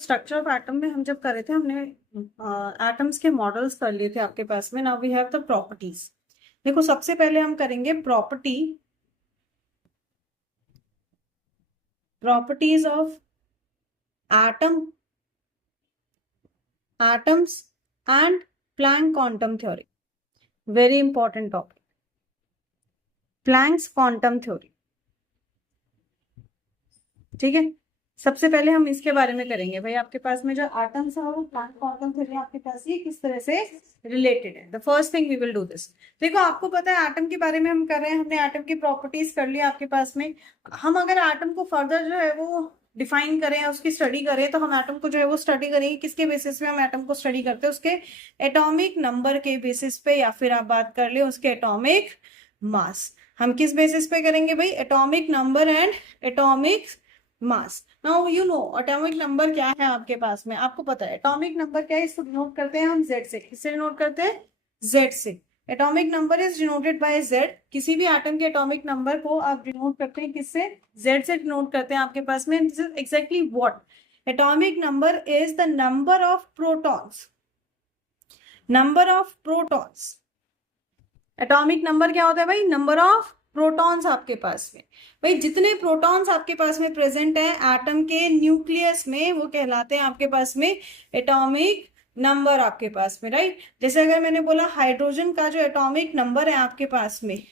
Structure of atom में हम जब कर रहे थे हमने एटम्स के मॉडल्स कर लिए थे आपके पास में। Now we have the properties. देखो सबसे पहले हम करेंगे properties of atoms and Planck quantum theory. Very important topic, Planck's quantum theory. ठीक है, सबसे पहले हम इसके बारे में करेंगे। भाई आपके पास में जो एटम्स है और प्लैंक क्वांटम थ्योरी आपके पास ये किस तरह से रिलेटेड है। The first thing we will do this. देखो आपको पता है एटम के बारे में हम कर रहे हैं, हमने एटम की प्रॉपर्टीज कर ली आपके पास में। हम अगर एटम को फर्दर जो है वो डिफाइन करें, उसकी स्टडी करें, तो हम एटम को जो है वो स्टडी करेंगे किसके बेसिस पे हम एटम को स्टडी करते हैं, उसके एटॉमिक नंबर के बेसिस पे, या फिर आप बात कर ले उसके एटॉमिक मास। हम किस बेसिस पे करेंगे भाई? Atomic number and atomic mass. Now you know atomic number क्या है आपके पास में, आपको पता है एटॉमिक नंबर क्या है? इसको डिनोट करते हैं हम जेड से। किससे डिनोट करते हैं? जेड से। Atomic number is denoted by Z. किसी भी एटम के एटॉमिक नंबर को आप डिनोट करते हैं किससे? जेड से डिनोट करते हैं आपके पास में। This is exactly what atomic number is, the number of protons. Number of protons. Atomic number क्या होता है भाई? नंबर ऑफ प्रोटॉन्स आपके पास में। भाई जितने प्रोटॉन्स आपके पास में प्रेजेंट है एटम के न्यूक्लियस में, वो कहलाते हैं आपके पास में एटॉमिक नंबर आपके पास में, राइट। जैसे अगर मैंने बोला हाइड्रोजन का जो एटॉमिक नंबर है आपके पास में,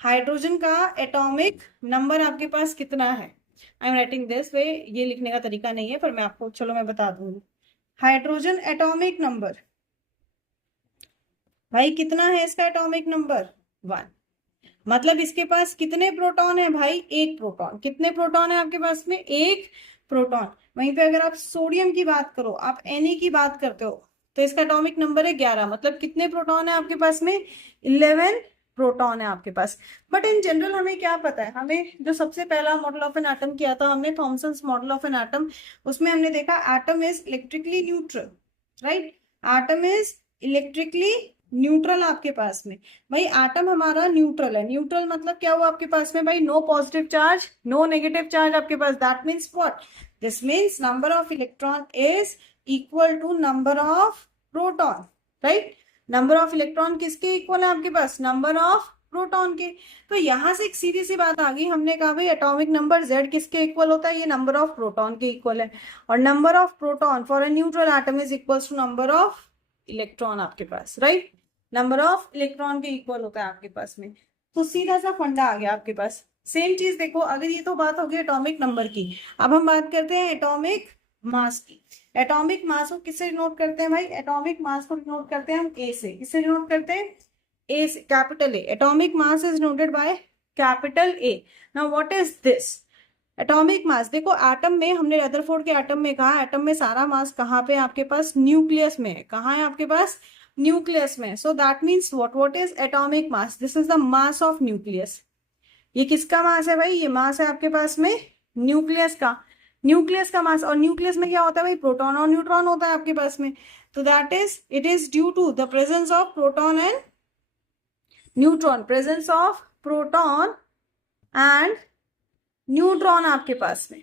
हाइड्रोजन का एटॉमिक नंबर आपके पास कितना है? I am writing this way, ये लिखने का तरीका नहीं है पर मैं आपको, चलो मैं बता दूंगी। हाइड्रोजन एटॉमिक नंबर भाई कितना है? इसका एटॉमिक नंबर 1। मतलब इसके पास कितने प्रोटॉन है भाई? एक प्रोटॉन। कितने प्रोटॉन है आपके पास में? एक प्रोटॉन। वहीं पे अगर आप सोडियम की बात करो, आप Na की बात करते हो, तो इसका एटॉमिक नंबर है 11। मतलब कितने प्रोटॉन है आपके पास में? 11 प्रोटॉन है आपके पास। बट इन जनरल हमें क्या पता है, हमें जो सबसे पहला मॉडल ऑफ एन एटम किया था हमने, Thomson's model of an atom, उसमें हमने देखा atom is electrically neutral, right. Atom is electrically neutral आपके पास में। भाई एटम हमारा न्यूट्रल है। न्यूट्रल मतलब क्या हुआ आपके पास में भाई? No positive charge, no negative charge आपके पास। That means what? This means number of electron is equal to number of proton, right. Number of electron किसके इक्वल है आपके पास? नंबर ऑफ प्रोटॉन के। तो यहां से एक सीधी सी बात आ गई, हमने कहा भाई एटॉमिक नंबर Z किसके इक्वल होता है? ये नंबर ऑफ प्रोटॉन के इक्वल है। और number of proton for a neutral atom is equal to number of electron आपके पास, राइट। नंबर ऑफ इलेक्ट्रॉन के इक्वल होता है आपके पास में। तो सीधा सा फंडा आ गया आपके पास। सेम चीज देखो, अगर ये तो बात होगी एटॉमिक नंबर की, अब हम बात करते हैं एटॉमिक मास की। एटॉमिक मास को किससे डिनोट करते हैं भाई? एटॉमिक मास को डिनोट करते हैं हम ए से। किससे डिनोट करते हैं? ए से, capital A. Atomic mass is denoted by capital A. Now what is this atomic mass? देखो एटम में, हमने रदरफोर्ड के एटम में कहा, एटम में सारा मास कहाँ पे आपके पास? न्यूक्लियस में है। कहाँ है आपके पास? न्यूक्लियस में। So that means what is atomic mass? This is the mass of nucleus. ये किसका मास है भाई? ये मास है आपके पास में न्यूक्लियस का। न्यूक्लियस का मास। और न्यूक्लियस में क्या होता है भाई? प्रोटॉन और न्यूट्रॉन होता है आपके पास में। तो that is, it is due to the presence of proton and neutron. Presence of proton and neutron आपके पास में।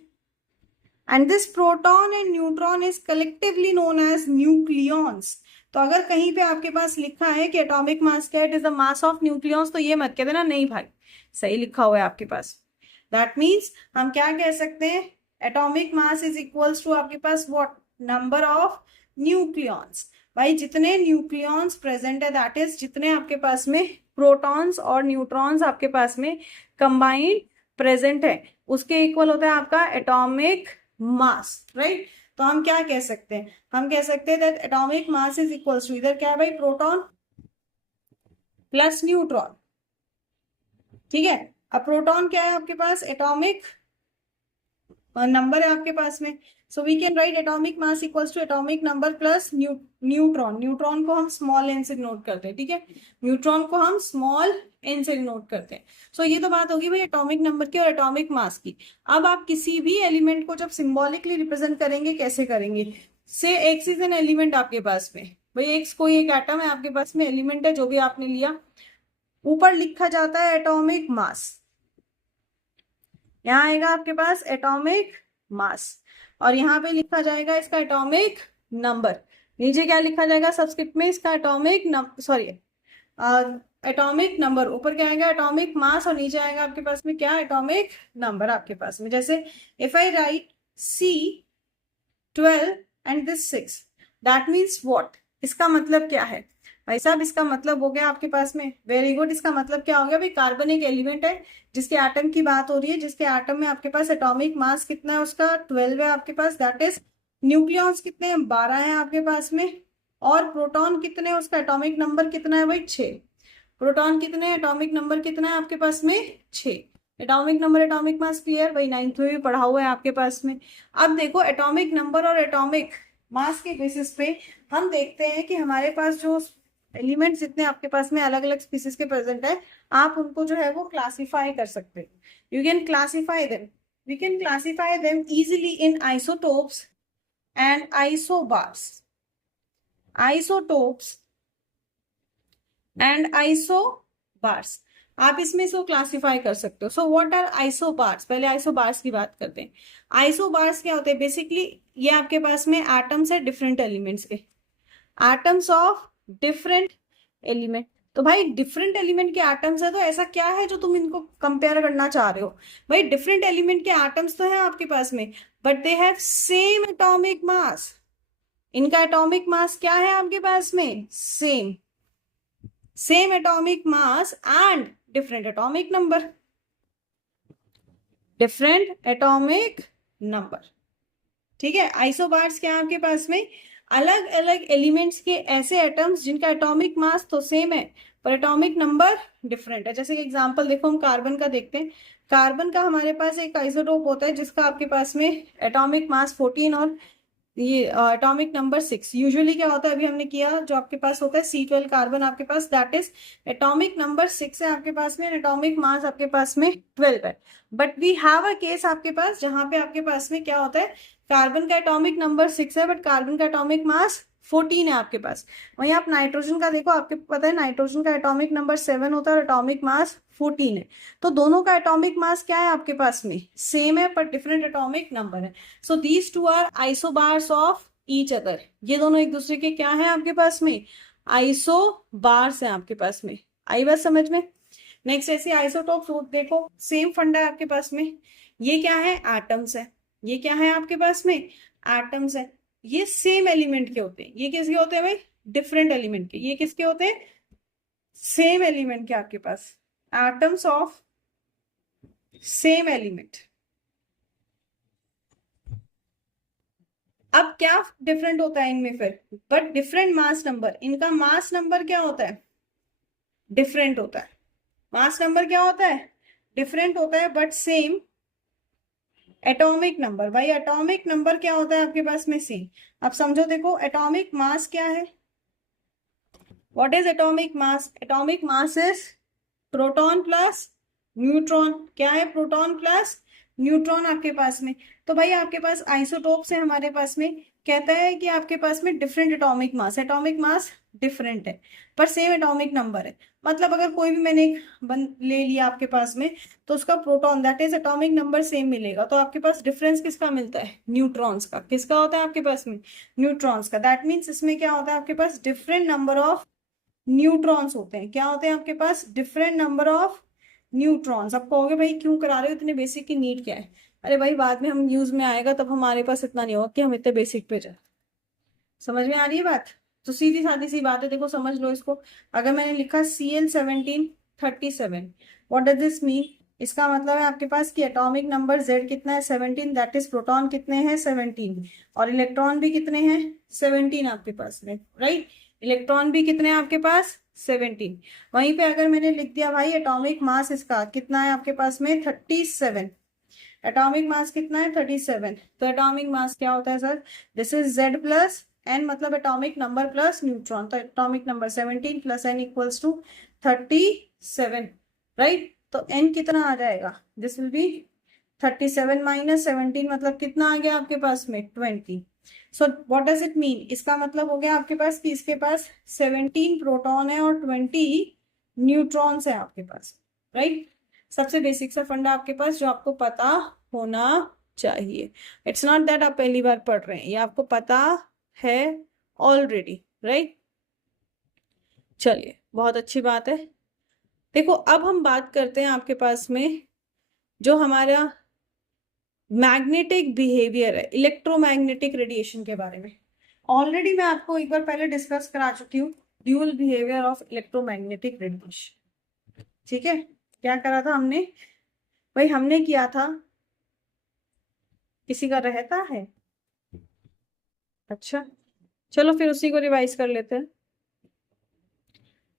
And this proton and neutron is collectively known as nucleons. तो अगर कहीं पे आपके पास लिखा है कि एटॉमिक मास क्या है, it is the mass of nucleons, तो ये मत कह देना नहीं भाई, सही लिखा हुआ है आपके पास। दैट मीन्स हम क्या कह सकते हैं? Atomic mass is equals to आपके पास व्हाट? Number of nucleons. भाई जितने न्यूक्लियॉन्स प्रेजेंट है, दैट इज जितने आपके पास में प्रोटॉन्स और न्यूट्रॉन्स आपके पास में कंबाइंड प्रेजेंट है, उसके इक्वल होता है आपका एटॉमिक मास, राइट। तो हम क्या कह सकते हैं? हम कह सकते हैं that atomic mass is equals to, इधर क्या है भाई? प्रोटॉन प्लस न्यूट्रॉन, ठीक है। अब प्रोटॉन क्या है आपके पास? एटॉमिक नंबर है आपके पास में। So we can write atomic mass equals to atomic number plus neutron. Neutron को हम स्मॉल एन से नोट करते हैं, ठीक है। न्यूट्रॉन को हम स्मॉल एन से नोट करते हैं। सो ये तो बात होगी भाई एटॉमिक नंबर की और एटॉमिक मास की। अब आप किसी भी एलिमेंट को जब सिंबॉलिकली रिप्रेजेंट करेंगे, कैसे करेंगे? से एक्स इज एन एलिमेंट आपके पास में। भाई एक्स कोई एक एटम है आपके पास में, एलिमेंट है जो भी आपने लिया, ऊपर लिखा जाता है एटॉमिक मास। यहाँ आएगा आपके पास एटॉमिक मास। और यहाँ पे लिखा जाएगा इसका एटॉमिक नंबर। नीचे क्या लिखा जाएगा सबस्क्रिप्ट में, इसका एटॉमिक नंबर। ऊपर क्या आएगा एटॉमिक मास, और नीचे आएगा आपके पास में क्या एटॉमिक नंबर आपके पास में। जैसे if I right C12 and this 6, that means what, इसका मतलब क्या है भाई साहब, इसका मतलब हो गया आपके पास में, वेरी गुड, इसका मतलब क्या हो गया भाई, कार्बन एक एलिमेंट है जिसके एटम की बात हो रही है, जिसके एटम में आपके पास एटॉमिक मास कितना है, उसका 12 है आपके पास, दैट इज न्यूक्लियॉन्स कितने हैं 12 है आपके पास में, और प्रोटॉन कितने हैं, उसका एटॉमिक नंबर कितना है भाई 6। प्रोटॉन कितने हैं, एटॉमिक नंबर कितना है आपके पास में 6। Atomic number atomic mass clear, वही 9th में भी पढ़ा हुआ है आपके पास में। अब देखो एटॉमिक नंबर और एटॉमिक मास के बेसिस पे हम देखते हैं कि हमारे पास जो एलिमेंट्स जितने आपके पास में अलग अलग स्पीसीज के प्रेजेंट है, आप उनको जो है वो क्लासिफाई कर सकते हैं। You can classify them, we can classify them easily in isotopes and isobars, isotopes and isobars, आप इसमें इसको क्लासिफाई कर सकते हो। सो व्हाट आर आइसोबार्स, पहले आइसोबार्स की बात करते हैं। आइसोबार्स क्या होते हैं, बेसिकली ये आपके पास में एटम्स है डिफरेंट एलिमेंट्स के, एटम्स ऑफ डिफरेंट एलिमेंट। तो भाई डिफरेंट एलिमेंट के एटम्स है, तो ऐसा क्या है जो तुम इनको कंपेयर करना चाह रहे हो, भाई डिफरेंट एलिमेंट के एटम्स तो है आपके पास में, but they have same atomic mass. इनका एटॉमिक मास क्या है आपके पास में, same, same atomic mass and different atomic number, different atomic number. ठीक है, आइसोबार्स क्या है आपके पास में, अलग अलग एलिमेंट्स के ऐसे एटम्स जिनका एटॉमिक मास तो सेम है पर एटॉमिक नंबर डिफरेंट है। जैसे कि एग्जांपल देखो हम कार्बन का देखते हैं, कार्बन का हमारे पास एक आइसोटोप होता है जिसका आपके पास में एटॉमिक मास 14 और ये एटॉमिक नंबर 6। यूजुअली क्या होता है, अभी हमने किया, जो आपके पास होता है C12 कार्बन आपके पास, दैट इज एटॉमिक नंबर 6 है आपके पास में, एटॉमिक मास आपके पास में 12 है। But we have a case आपके पास जहां पे आपके पास में क्या होता है, कार्बन का एटॉमिक नंबर 6 है बट कार्बन का एटॉमिक मास 14 है आपके पास। वहीं आप नाइट्रोजन का देखो, आपके पता है नाइट्रोजन का एटॉमिक नंबर 7 होता है और एटॉमिक मास 14 है। तो दोनों का एटॉमिक मास क्या है आपके पास में, सेम है पर डिफरेंट एटॉमिक नंबर है। So these two are isobars of each other, ये दोनों एक दूसरे के क्या है आपके पास में, आइसोबार्स है आपके पास में। आई बात समझ में। नेक्स्ट ऐसे आइसोटोप्स देखो, सेम फंडा है आपके पास में, ये क्या है एटम्स है, ये क्या है आपके पास में एटम्स है, ये सेम एलिमेंट के होते हैं, ये किसके होते हैं भाई डिफरेंट एलिमेंट के, ये किसके होते हैं सेम एलिमेंट के आपके पास, एटम्स ऑफ सेम एलिमेंट। अब क्या डिफरेंट होता है इनमें फिर, बट डिफरेंट मास नंबर, इनका मास नंबर क्या होता है डिफरेंट होता है, मास नंबर क्या होता है डिफरेंट होता है, बट सेम एटॉमिक नंबर। भाई एटॉमिक नंबर क्या होता है आपके पास में सेम। अब समझो देखो एटॉमिक मास क्या है, what is atomic mass, atomic mass is proton plus neutron. क्या है, प्रोटॉन प्लस न्यूट्रॉन आपके पास में। तो भाई आपके पास आइसोटोप्स है हमारे पास में, कहता है कि आपके पास में डिफरेंट एटॉमिक मास डिफरेंट है पर सेम एटॉमिक नंबर है। मतलब अगर कोई भी मैंने एक ले लिया आपके पास में, तो उसका proton that is atomic number same मिलेगा, तो आपके पास डिफरेंस किसका मिलता है न्यूट्रॉन्स का। किसका होता है आपके पास में न्यूट्रॉन्स का। दैट मीन्स इसमें क्या होता है आपके पास डिफरेंट नंबर ऑफ न्यूट्रॉन्स होते हैं। क्या होते हैं आपके पास डिफरेंट नंबर ऑफ न्यूट्रॉन्स। आप कहोगे भाई क्यों करा रहे हो इतने बेसिक की नीड क्या है, अरे भाई बाद में हम यूज में आएगा तब हमारे पास इतना नहीं होगा कि हम इतने बेसिक पे जाए। समझ में आ रही है बात, तो सीधी सादी सी बात है, देखो समझ लो इसको। अगर मैंने लिखा Cl1737, what does this mean, इसका मतलब है आपके पास कि एटॉमिक नंबर Z कितना है 17, दैट इज प्रोटॉन कितने हैं 17 और इलेक्ट्रॉन भी कितने हैं 17 आपके पास में, राइट। इलेक्ट्रॉन भी कितने हैं आपके पास 17। वहीं पे अगर मैंने लिख दिया भाई एटॉमिक मास इसका कितना है आपके पास में 37, एटॉमिक मास कितना है 37, तो एटॉमिक मास क्या होता है sir, this is Z plus n, मतलब एटॉमिक नंबर प्लस न्यूट्रॉन, तो atomic number 17 plus n equals to 37, right. तो n कितना आ जाएगा, दिस विल बी 37 माइनस 17, मतलब कितना आ गया आपके पास में 20। So what does it mean, इसका मतलब हो गया आपके पास कि इसके पास 17 प्रोटॉन है और 20 न्यूट्रॉन्स है आपके पास, राइट। सबसे बेसिक सा फंडा आपके पास जो आपको पता होना चाहिए। इट्स नॉट दैट आप पहली बार पढ़ रहे हैं, ये आपको पता है ऑलरेडी, राइट। चलिए, बहुत अच्छी बात है। देखो, अब हम बात करते हैं आपके पास में जो हमारा मैग्नेटिक बिहेवियर है, इलेक्ट्रोमैग्नेटिक रेडिएशन के बारे में। ऑलरेडी मैं आपको एक बार पहले डिस्कस करा चुकी हूँ, dual behaviour of electromagnetic radiation. ठीक है, क्या करा था हमने भाई? हमने किया था, किसी का रहता है? अच्छा, चलो फिर उसी को रिवाइज कर लेते हैं।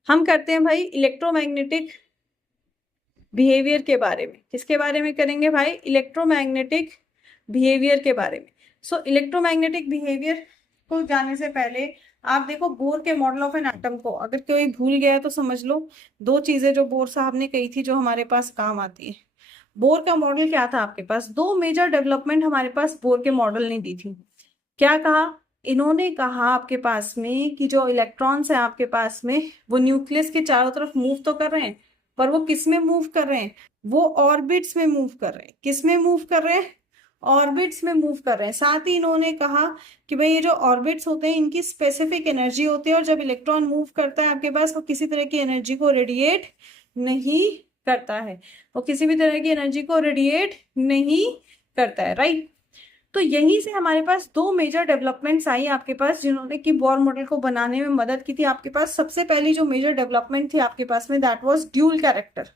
हम करते हैं भाई इलेक्ट्रोमैग्नेटिक बिहेवियर के बारे में। किसके बारे में करेंगे भाई? इलेक्ट्रोमैग्नेटिक बिहेवियर के बारे में। सो इलेक्ट्रोमैग्नेटिक बिहेवियर को जानने से पहले आप देखो बोर के मॉडल ऑफ एन एटम को, अगर कोई भूल गया है तो समझ लो, दो चीजें जो बोर साहब ने कही थी जो हमारे पास काम आती है। बोर का मॉडल क्या था आपके पास? दो मेजर डेवलपमेंट हमारे पास बोर के मॉडल ने दी थी। क्या कहा इन्होंने? कहा आपके पास में कि जो इलेक्ट्रॉन्स है आपके पास में, वो न्यूक्लियस के चारों तरफ मूव तो कर रहे हैं, पर वो किस में मूव कर रहे हैं? वो ऑर्बिट्स में मूव कर रहे हैं। किस में मूव कर रहे हैं? ऑर्बिट्स में मूव कर रहे हैं। साथ ही इन्होंने कहा कि भाई ये जो ऑर्बिट्स होते हैं इनकी स्पेसिफिक एनर्जी होती है, और जब इलेक्ट्रॉन मूव करता है आपके पास, वो किसी तरह की एनर्जी को रेडिएट नहीं करता है। वो किसी भी तरह की एनर्जी को रेडिएट नहीं करता है, राइट। तो यहीं से हमारे पास दो मेजर डेवलपमेंट्स आई आपके पास, जिन्होंने कि बोर मॉडल को बनाने में मदद की थी। आपके पास सबसे पहली जो मेजर डेवलपमेंट थी आपके पास में, that was dual character.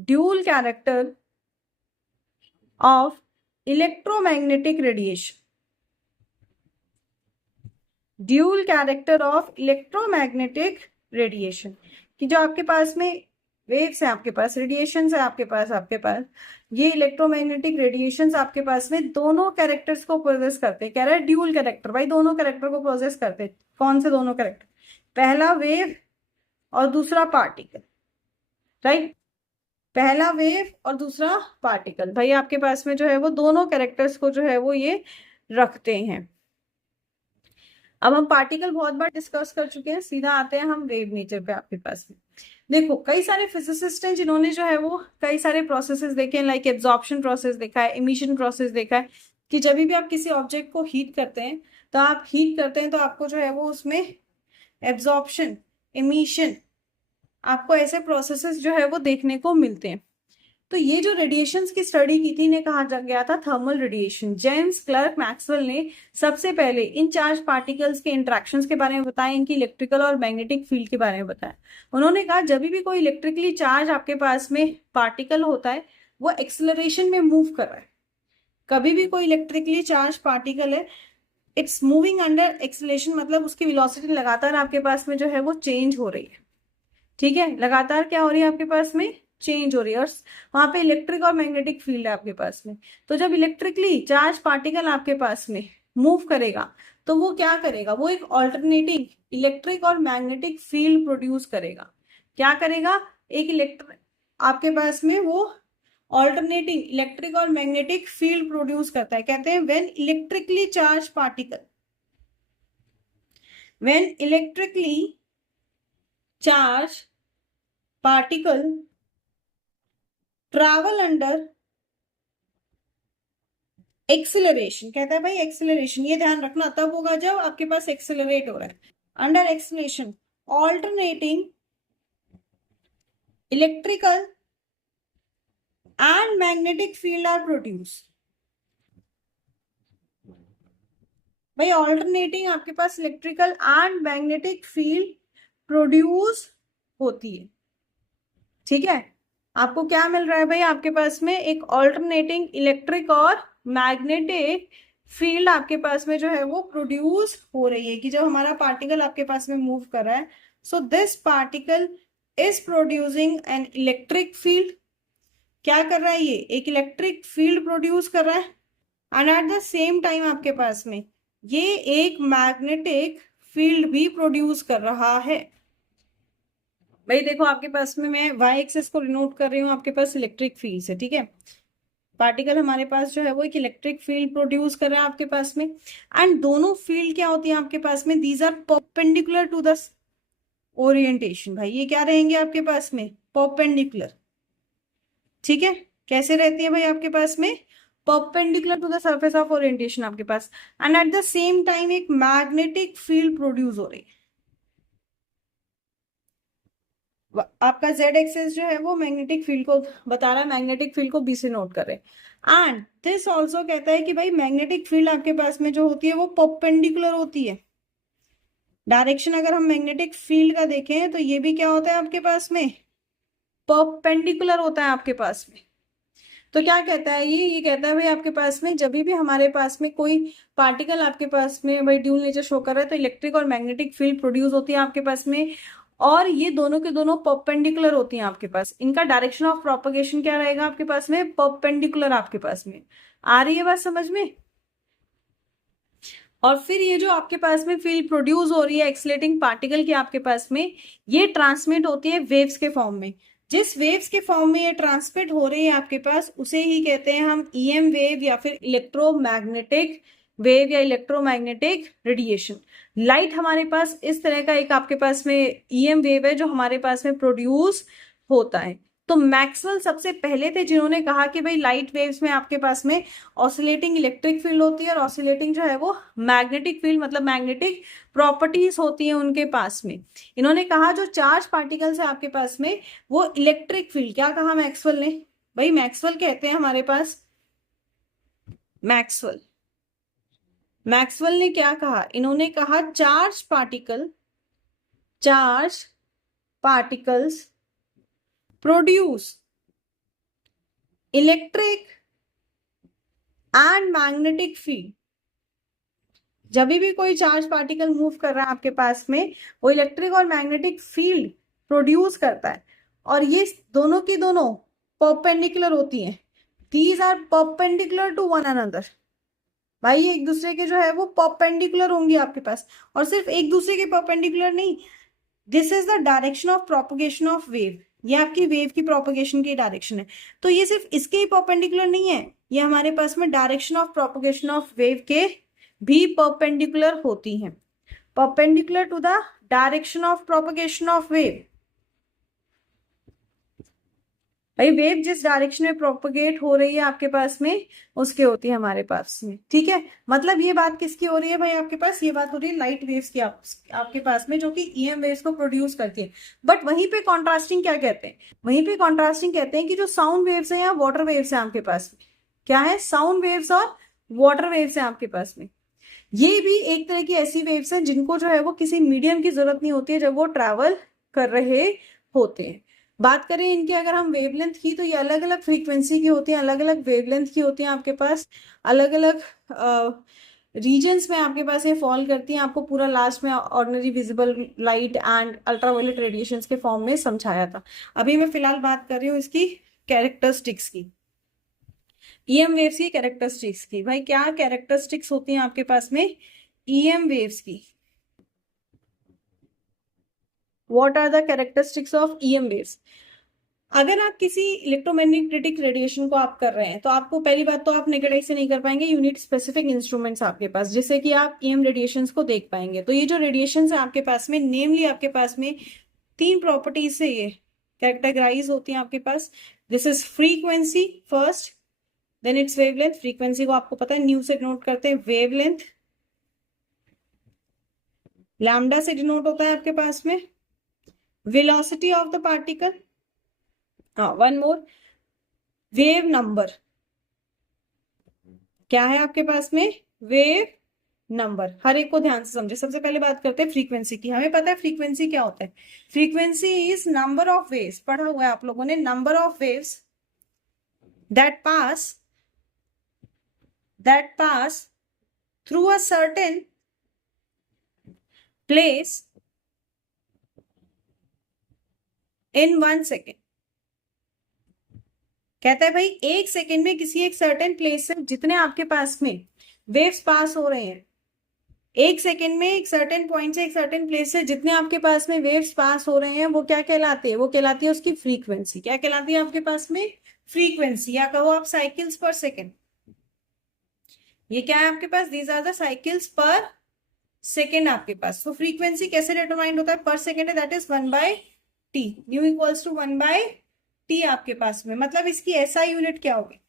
Dual character of electromagnetic radiation. Dual character of electromagnetic radiation कि जो आपके पास में वेव्स है, आपके पास रेडिएशन है, आपके पास ये इलेक्ट्रोमैग्नेटिक रेडिएशंस आपके पास में दोनों कैरेक्टर्स को प्रोसेस करते हैं। कह रहा है ड्यूल कैरेक्टर, भाई दोनों कैरेक्टर को प्रोसेस करते हैं। कौन से दोनों कैरेक्टर? पहला वेव और दूसरा पार्टिकल, राइट। पहला वेव और दूसरा पार्टिकल, भाई आपके पास में जो है वो दोनों कैरेक्टर्स को जो है वो ये रखते हैं। अब हम पार्टिकल बहुत बार डिस्कस कर चुके हैं, सीधा आते हैं हम वेव नेचर पे। आपके पास में देखो कई सारे फिजिसिस्ट हैं जिन्होंने जो है वो कई सारे प्रोसेसेस देखे हैं, लाइक एब्जॉर्प्शन प्रोसेस देखा है, इमिशन प्रोसेस देखा है, कि जब भी आप किसी ऑब्जेक्ट को हीट करते हैं तो आपको जो है वो उसमें एब्जॉर्प्शन, इमिशन, आपको ऐसे प्रोसेसेस जो है वो देखने को मिलते हैं। तो ये जो रेडिएशंस की स्टडी की थी इन्हें कहा गया था thermal radiation. James clerk Maxwell ने सबसे पहले इन चार्ज पार्टिकल्स के इंटरेक्शंस के बारे में बताया, इनकी इलेक्ट्रिकल और मैग्नेटिक फील्ड के बारे में बताया। उन्होंने कहा जब भी कोई इलेक्ट्रिकली चार्ज आपके पास में पार्टिकल होता है वो एक्सेलरेशन में मूव कर रहा है। कभी भी कोई इलेक्ट्रिकली चार्ज पार्टिकल है, इट्स मूविंग अंडर एक्सेलरेशन, मतलब उसकी वेलोसिटी लगातार आपके पास में जो है वो चेंज हो रही है। ठीक है, लगातार क्या हो रही है आपके पास में? चेंज हो रही है। और वहां पे इलेक्ट्रिक और मैग्नेटिक फील्ड है आपके पास में। तो जब इलेक्ट्रिकली चार्ज पार्टिकल आपके पास में मूव करेगा तो वो क्या करेगा? वो एक ऑल्टरनेटिंग इलेक्ट्रिक और मैग्नेटिक फील्ड प्रोड्यूस करेगा। क्या करेगा? एक इलेक्ट्रिक आपके पास में वो ऑल्टरनेटिंग इलेक्ट्रिक और मैग्नेटिक फील्ड प्रोड्यूस करता है। कहते हैं when electrically charge particle, when electrically charge particle travel under acceleration. कहता है भाई एक्सिलरेशन, ये ध्यान रखना, तब होगा जब आपके पास एक्सिलरेट हो रहा है। Under acceleration alternating electrical and magnetic field are produce. भाई ऑल्टरनेटिंग आपके पास electrical and magnetic field produce होती है। ठीक है, आपको क्या मिल रहा है भाई? आपके पास में एक ऑल्टरनेटिंग इलेक्ट्रिक और मैग्नेटिक फील्ड आपके पास में जो है वो प्रोड्यूस हो रही है, कि जब हमारा पार्टिकल आपके पास में मूव कर रहा है, so this particle is producing an electric field. क्या कर रहा है? ये एक इलेक्ट्रिक फील्ड प्रोड्यूस कर रहा है, and at the same time आपके पास में ये एक मैग्नेटिक फील्ड भी प्रोड्यूस कर रहा है। भाई देखो आपके पास में मैं वाई एक्सेस को डिनोट कर रही हूँ, आपके पास इलेक्ट्रिक फील्ड है। ठीक है, पार्टिकल हमारे पास जो है वो एक इलेक्ट्रिक फील्ड प्रोड्यूस कर रहा है आपके पास में, एंड दोनों फील्ड क्या होती है आपके पास में? These are perpendicular to the orientation. भाई ये क्या रहेंगे आपके पास में? परपेंडिकुलर। ठीक है, कैसे रहती है भाई आपके पास में? Perpendicular to the surface of orientation आपके पास, and at the same time एक मैग्नेटिक फील्ड प्रोड्यूस हो रही है। आपका जेड एक्सेस जो है वो मैग्नेटिक फील्ड को बता रहा है, मैग्नेटिक फील्ड को बी से नोट कर रहे हैं। एंड दिस ऑल्सो कहता है कि भाई मैग्नेटिक फील्ड आपके पास में जो होती है वो परपेंडिकुलर होती है। डायरेक्शन अगर हम मैग्नेटिक फील्ड का देखें तो ये भी क्या होता है आपके पास में? परपेंडिकुलर होता है आपके पास में। तो क्या कहता है ये कहता है भाई आपके पास में जब भी हमारे पास में कोई पार्टिकल आपके पास में भाई ड्यूल नेचर शो कर रहा है तो इलेक्ट्रिक और मैग्नेटिक फील्ड प्रोड्यूस होती है आपके पास में, और ये दोनों के दोनों परपेंडिकुलर होती हैं आपके पास। इनका डायरेक्शन ऑफ प्रोपगेशन क्या रहेगा आपके पास में? परपेंडिकुलर आपके पास में। आ रही है बात समझ में? और फिर ये जो आपके पास में फील्ड प्रोड्यूस हो रही है एक्सलेटिंग पार्टिकल की आपके पास में, ये ट्रांसमिट होती है वेव्स के फॉर्म में। जिस वेव्स के फॉर्म में ये ट्रांसमिट हो रही है आपके पास उसे ही कहते हैं हम ईएम वेव या फिर इलेक्ट्रोमैग्नेटिक वेव या इलेक्ट्रोमैग्नेटिक रेडिएशन। लाइट हमारे पास इस तरह का एक आपके पास में ईएम वेव है जो हमारे पास में प्रोड्यूस होता है। तो मैक्सवेल सबसे पहले थे जिन्होंने कहा कि भाई लाइट वेव्स में आपके पास में ऑसिलेटिंग इलेक्ट्रिक फील्ड होती है और ऑसिलेटिंग जो है वो मैग्नेटिक फील्ड मतलब मैग्नेटिक प्रॉपर्टीज होती है उनके पास में। इन्होंने कहा जो चार्ज पार्टिकल्स है आपके पास में वो इलेक्ट्रिक फील्ड, क्या कहा मैक्सवेल ने? भाई मैक्सवेल कहते हैं हमारे पास, मैक्सवेल मैक्सवेल ने क्या कहा? इन्होंने कहा charge particles produce electric and magnetic field. जब भी कोई चार्ज पार्टिकल मूव कर रहा है आपके पास में वो इलेक्ट्रिक और मैग्नेटिक फील्ड प्रोड्यूस करता है, और ये दोनों की दोनों परपेंडिकुलर होती हैं। These are perpendicular to one another. भाई एक दूसरे के जो है वो परपेंडिकुलर होंगी आपके पास, और सिर्फ एक दूसरे के परपेंडिकुलर नहीं, this is the direction of propagation of wave. ये आपकी वेव की प्रोपगेशन की डायरेक्शन है। तो ये सिर्फ इसके ही परपेंडिकुलर नहीं है, ये हमारे पास में direction of propagation of wave के भी परपेंडिकुलर होती हैं, perpendicular to the direction of propagation of wave. भाई वेव जिस डायरेक्शन में प्रोपगेट हो रही है आपके पास में उसके होती है हमारे पास में, ठीक है। मतलब ये बात किसकी हो रही है भाई आपके पास? ये बात हो रही है लाइट वेव्स की आपके पास में, जो कि ईएम वेव्स को प्रोड्यूस करती है। बट वहीं पे कॉन्ट्रास्टिंग क्या कहते हैं? वहीं पे कॉन्ट्रास्टिंग कहते हैं कि जो साउंड वेव्स है या वाटर वेव्स है आपके पास में, क्या है? साउंड वेव्स और वाटर वेव्स है आपके पास में। ये भी एक तरह की ऐसी वेव्स हैं जिनको जो है वो किसी मीडियम की जरूरत नहीं होती है जब वो ट्रैवल कर रहे होते हैं। बात करें इनकी अगर हम वेवलेंथ की तो ये अलग अलग फ्रीक्वेंसी की होती हैं, अलग अलग वेवलेंथ की होती हैं आपके पास, अलग अलग रीजन्स में आपके पास ये फॉल करती हैं। आपको पूरा लास्ट में ordinary visible light and ultraviolet radiations के फॉर्म में समझाया था। अभी मैं फिलहाल बात कर रही हूँ इसकी कैरेक्टरिस्टिक्स की, ईएम वेव्स की कैरेक्टरिस्टिक्स की। भाई क्या कैरेक्टरिस्टिक्स होती हैं आपके पास में ईएम वेव्स की? What are the characteristics of EM waves? अगर आप किसी इलेक्ट्रोमैग्नेटिक रेडिएशन को आप कर रहे हैं तो आपको पहली बात तो आप नेकेड आई से नहीं कर पाएंगे, यू नीड स्पेसिफिक इंस्ट्रूमेंट्स आपके पास जिससे कि आप ईएम रेडिएशंस को देख पाएंगे। तो ये जो रेडिएशंस है आपके पास में नेमली आपके पास में तीन प्रॉपर्टीज से ये कैरेक्टराइज होती हैं आपके पास। This is frequency first, then its wavelength. Frequency को आपको पता है न्यू से डिनोट करते हैं, वेवलेंथ लैम्डा से डिनोट होता है आपके पास में, वेलोसिटी ऑफ द पार्टिकल, हाँ वन मोर, वेव नंबर। क्या है आपके पास में? Wave number. हर एक को ध्यान से समझे। सबसे पहले बात करते हैं फ्रीक्वेंसी की। हमें पता है फ्रीक्वेंसी क्या होता है। Frequency is number of waves, पढ़ा हुआ है आप लोगों ने, number of waves that pass through a certain place in 1 second. कहता है भाई एक सेकेंड में किसी एक सर्टेन प्लेस से जितने आपके पास में वेव्स पास हो रहे हैं, एक सेकेंड में एक सर्टेन पॉइंट से एक सर्टेन प्लेस से जितने आपके पास में वेव्स पास हो रहे हैं वो क्या कहलाते हैं? वो कहलाती है उसकी फ्रीक्वेंसी। क्या कहलाती है आपके पास में? फ्रीक्वेंसी, या कहो आप साइकिल्स पर सेकेंड। ये क्या है आपके पास? दीज आर द साइकिल्स पर सेकेंड आपके पास। तो फ्रीक्वेंसी कैसे डिटरमाइंड होता है? पर सेकेंड है, that is 1/t, nu equals to 1/t। t आपके पास में, मतलब इसकी SI यूनिट क्या होगी?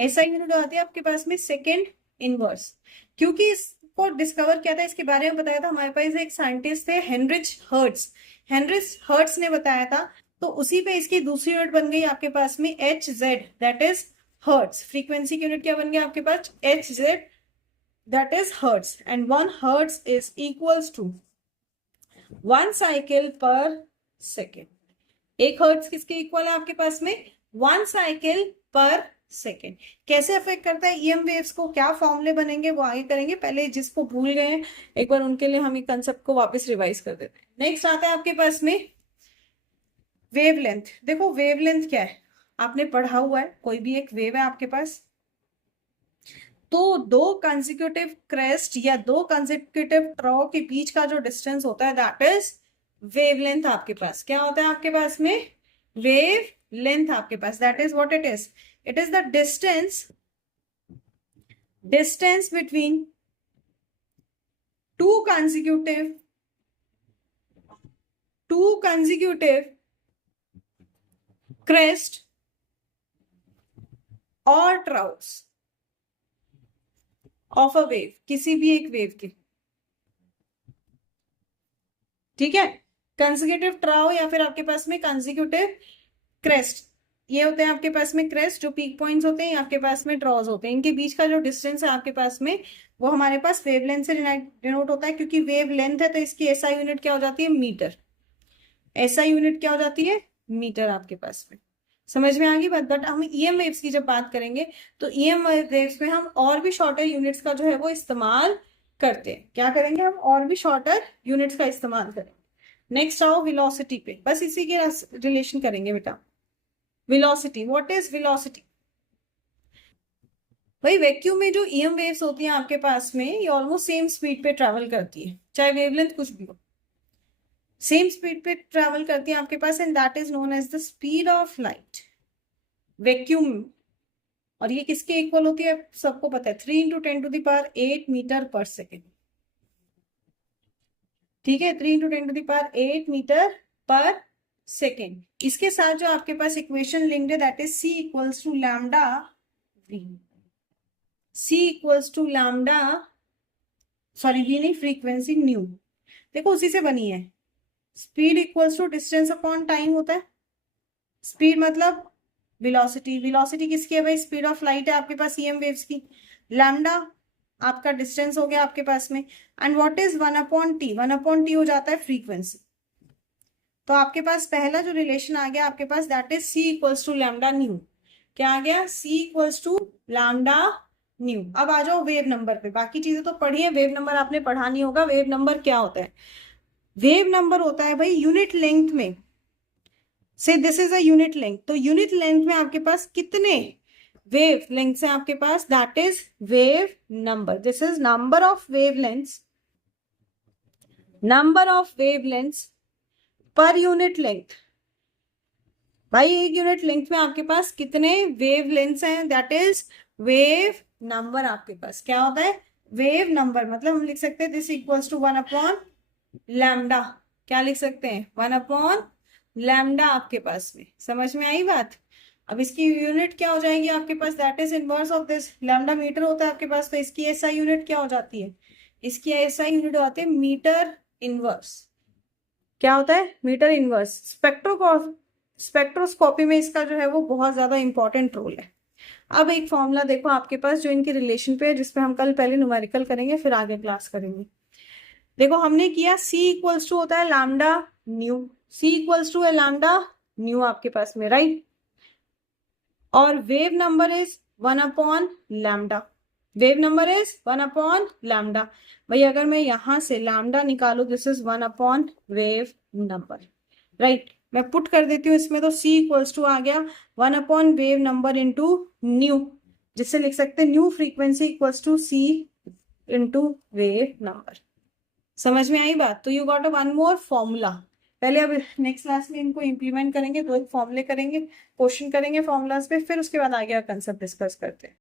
SI यूनिट आती है आपके पास में सेकेंड इनवर्स। क्योंकि इसको डिस्कवर किया था, इसके बारे में बताया था हमारे पास एक साइंटिस्ट थे हेनरिच हर्ट्ज, हेनरिच हर्ट्ज ने बताया था। तो उसी पे इसकी दूसरी यूनिट बन गई आपके पास में Hz, that is hertz. Frequency की यूनिट क्या बन गया आपके पास? Hz, that is hertz. And 1 hertz is equals to 1 cycle per second. 1 hertz किसके इक्वल है आपके पास में? 1 साइकिल पर सेकेंड। कैसे अफेक्ट करता है EM वेव्स को, क्या फॉर्मूले बनेंगे वो आगे करेंगे, पहले जिसको भूल गए हैं एक बार उनके लिए हम एक कंसेप्ट को वापस रिवाइज कर देते हैं। नेक्स्ट आता है आपके पास में वेवलेंथ। देखो वेवलेंथ क्या है, आपने पढ़ा हुआ है, कोई भी एक वेव है आपके पास, तो दो कंसेक्यूटिव क्रेस्ट या दो कंसेक्यूटिव ट्रॉ के बीच का जो डिस्टेंस होता है दैट इज वेवलेंथ। आपके पास क्या होता है? आपके पास में वेव लेंथ आपके पास, that is what it is, it is the distance between two consecutive crest और troughs of a wave, किसी भी एक वेव के, ठीक है। कंसेक्यूटिव ट्राउ या फिर आपके पास में कंसेक्यूटिव क्रेस्ट, ये होते हैं आपके पास में क्रेस्ट जो पीक पॉइंट्स होते हैं, आपके पास में ड्रॉज होते हैं। इनके बीच का जो डिस्टेंस है आपके पास में वो हमारे पास वेवलेंथ से डिनोट होता है। क्योंकि वेव लेंथ है तो इसकी SI यूनिट क्या हो जाती है? मीटर। SI यूनिट क्या हो जाती है? मीटर आपके पास में। समझ में आ गई बात? बट हम EM वेव्स की जब बात करेंगे तो EM वेव्स में हम और भी शॉर्टर यूनिट्स का जो है वो इस्तेमाल करते हैं। क्या करेंगे हम? और भी शॉर्टर यूनिट्स का इस्तेमाल करेंगे। नेक्स्ट आओ वेलोसिटी पे, बस इसी के रिलेशन करेंगे बेटा। Velocity, what is velocity? भाई वैक्यूम में जो EM वेव्स होती हैं आपके पास में ये ऑलमोस्ट सेम स्पीड पे ट्रैवल करती है, चाहे वेवलेंथ कुछ भी हो, सेम स्पीड पे ट्रैवल करती है आपके पास, and that is known as the speed of light vacuum. और ये किसके इक्वल होती है? सबको पता है 3 × 10⁸ मीटर पर सेकेंड, ठीक है। 3 × 10⁸ मीटर पर सेकेंड। इसके साथ जो आपके पास इक्वेशन लिंक्ड है that is C equals to lambda V, C equals to lambda, sorry V नहीं, फ्रीक्वेंसी न्यू। देखो उसी से बनी है। Speed equals to distance upon time होता है। स्पीड मतलब वेलोसिटी, वेलोसिटी किसकी है भाई? स्पीड ऑफ लाइट है आपके पास EM वेव्स की। लैम्डा आपका डिस्टेंस हो गया आपके पास में, and what is 1/T? 1/T हो जाता है फ्रीक्वेंसी। तो आपके पास पहला जो रिलेशन आ गया आपके पास that is C equals to lambda nu. क्या आ गया? C equals to lambda nu. अब आ जाओ वेव नंबर पे, बाकी चीजें तो पढ़ी है, वेव नंबर आपने पढ़ा नहीं होगा। वेव नंबर क्या होता है? वेव नंबर होता है भाई यूनिट लेंथ में, say this is a unit length, तो यूनिट लेंथ में आपके पास कितने वेव लेंथ है आपके पास, that is wave number. This is number of wavelengths, number of wavelengths per unit length. भाई एक यूनिट लेंथ में आपके पास कितने वेव लेंथ्स हैं, दैट इज वेव नंबर। आपके पास क्या होता है? Wave number. मतलब हम लिख सकते हैं दिस इक्वल्स टू 1/लैम्डा। क्या लिख सकते हैं? 1/लैम्डा आपके पास में। समझ में आई बात? अब इसकी यूनिट क्या हो जाएगी आपके पास, that is inverse of this. Lambda meter होता है आपके पास, तो इसकी SI यूनिट क्या हो जाती है? इसकी SI यूनिट होती है मीटर इनवर्स। क्या होता है? Metre inverse. स्पेक्ट्रोस्कोपी में इसका जो है वो बहुत ज्यादा इंपॉर्टेंट रोल है। अब एक फॉर्मूला देखो आपके पास जो इनके रिलेशन पे है, जिसपे हम कल पहले न्यूमेरिकल करेंगे फिर आगे क्लास करेंगे। देखो हमने किया C इक्वल्स टू होता है lambda nu, C equals to है लैम्डा न्यू आपके पास में, राइट। और वेव नंबर इज 1/लैम्डा, वेव नंबर इज 1/लैम्डा। भाई अगर मैं यहां से लैम्डा निकालू, दिस इज 1/वेव नंबर, राइट। मैं पुट कर देती हूँ इसमें, तो C इक्वल्स टू आ गया 1/वेव नंबर इंटू न्यू, जिससे लिख सकते हैं new frequency equals to C into wave number. समझ में आई बात? तो you got a one more formula. पहले अब नेक्स्ट क्लास में इनको इंप्लीमेंट करेंगे, 2 फॉर्मूले करेंगे, क्वेश्चन करेंगे फॉर्मूलाज पे, फिर उसके बाद आगे कंसेप्ट डिस्कस करते हैं।